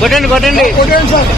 కొట్టండి కొట్టండి. కొట్టండి సార్.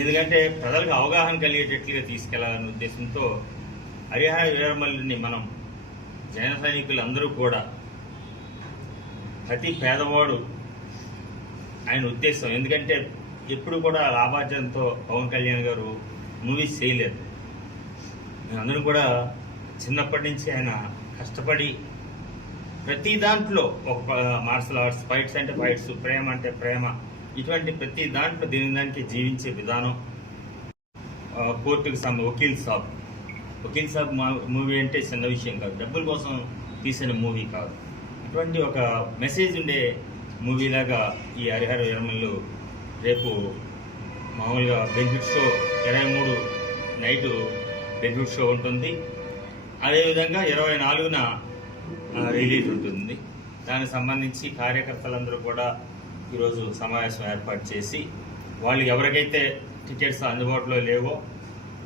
ఎందుకంటే ప్రజలకు అవగాహన కలిగేటట్లుగా తీసుకెళ్ళాలనే ఉద్దేశంతో హరిహర వీరమల్లిని మనం జైన సైనికులు అందరూ కూడా ప్రతి పేదవాడు ఆయన ఉద్దేశం. ఎందుకంటే ఎప్పుడు కూడా లాభార్జనతో పవన్ కళ్యాణ్ గారు మూవీస్ చేయలేదు. అందరూ కూడా చిన్నప్పటి నుంచి ఆయన కష్టపడి ప్రతి దాంట్లో ఒక మార్షల్ ఆర్ట్స్ ఫైట్స్ అంటే ఫైట్స్ ప్రేమ అంటే ప్రేమ ఇటువంటి ప్రతి దాంట్లో దీని దానికి జీవించే విధానం కోర్టుకు సంబంధ వకీల్ సాబ్. వకీల్ సాబ్ మా- మూవీ అంటే చిన్న విషయం కాదు. డబ్బుల కోసం తీసిన మూవీ కాదు. ఇటువంటి ఒక మెసేజ్ ఉండే మూవీలాగా ఈ హరిహర విరమలు రేపు మామూలుగా బెనిఫిట్ షో ఇరవై మూడు నైటు బెనిఫిట్ షో ఉంటుంది. అదేవిధంగా ఇరవై నాలుగున రిలీజ్ ఉంటుంది. దానికి సంబంధించి కార్యకర్తలందరూ కూడా ఈరోజు సమావేశం ఏర్పాటు చేసి వాళ్ళు ఎవరికైతే టికెట్స్ అందుబాటులో లేవో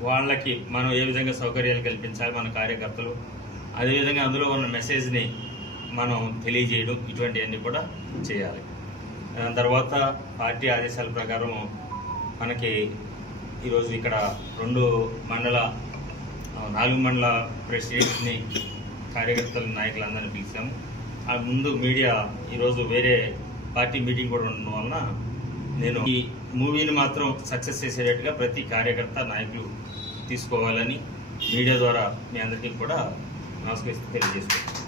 వాళ్ళకి మనం ఏ విధంగా సౌకర్యాలు కల్పించాలి మన కార్యకర్తలు అదేవిధంగా అందులో ఉన్న మెసేజ్ని మనం తెలియజేయడం ఇటువంటివన్నీ కూడా చేయాలి. దాని తర్వాత పార్టీ ఆదేశాల ప్రకారం మనకి ఈరోజు ఇక్కడ రెండు మండల నాలుగు మండల ప్రెసిడెంట్స్ని కార్యకర్తల నాయకులందరినీ పిలిచాము. ఆ ముందు మీడియా ఈరోజు వేరే పార్టీ మీటింగ్ కూడా ఉండడం వలన నేను ఈ మూవీని మాత్రం సక్సెస్ చేసేటట్టుగా ప్రతి కార్యకర్త నాయకులు తీసుకోవాలని మీడియా ద్వారా మీ అందరికీ కూడా నమస్కరిస్తూ తెలియజేసుకుంటాను